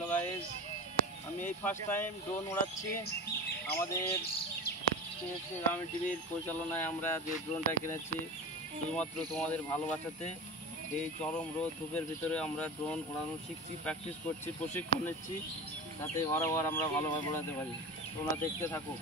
Hello guys, আমি এই first time drone উড়াচ্ছি। আমাদের সিএসকে গ্রামীণ টিভির পরিচালনায় আমরা যে ড্রোনটা কিনেছি শুধুমাত্র তোমাদের ভালোবাসাতে। এই চরম রোদ ধূপের ভিতরে আমরা ড্রোন উড়ানো শিখছি, প্র্যাকটিস করছি, প্রশিক্ষণ নিচ্ছি, যাতে বরাবর আমরা ভালোভাবে উড়াতে পারি। তোমরা দেখতে থাকো।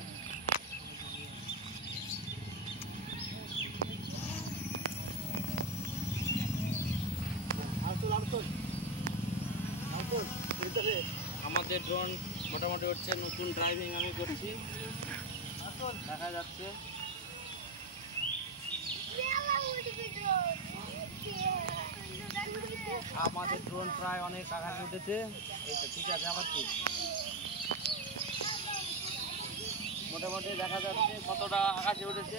আমাদের ড্রোন মোটামুটি হচ্ছে, নতুন ড্রাইভিং আমি করছি, দেখা যাচ্ছে। আমাদের ড্রোন প্রায় অনেক আকাশে উঠেছে। এই তো ঠিক আছে, আবার কি মোটামুটি দেখা যাচ্ছে কতটা আকাশে উঠেছে।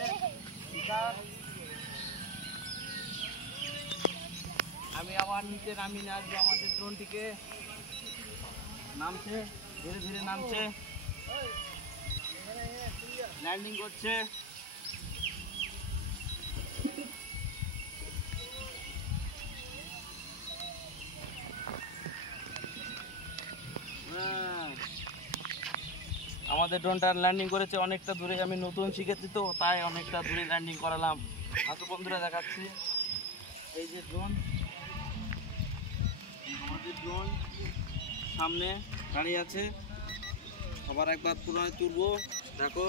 আমি আবার নিচে নামিয়ে নিয়ে আসবো। আমাদের ড্রোনটিকে নামছে, ধীরে ধীরে নামছে, ল্যান্ডিং করছে। আমাদের ড্রোনটা ল্যান্ডিং করেছে অনেকটা দূরে। আমি নতুন শিখেছি তো, তাই অনেকটা দূরে ল্যান্ডিং করালাম। আতো বন্ধুরা দেখাচ্ছি, এই যে ড্রোন, আমাদের ড্রোন সামনে দাঁড়িয়ে আছে। আবার একবার পুনরায় তুলবো, দেখো।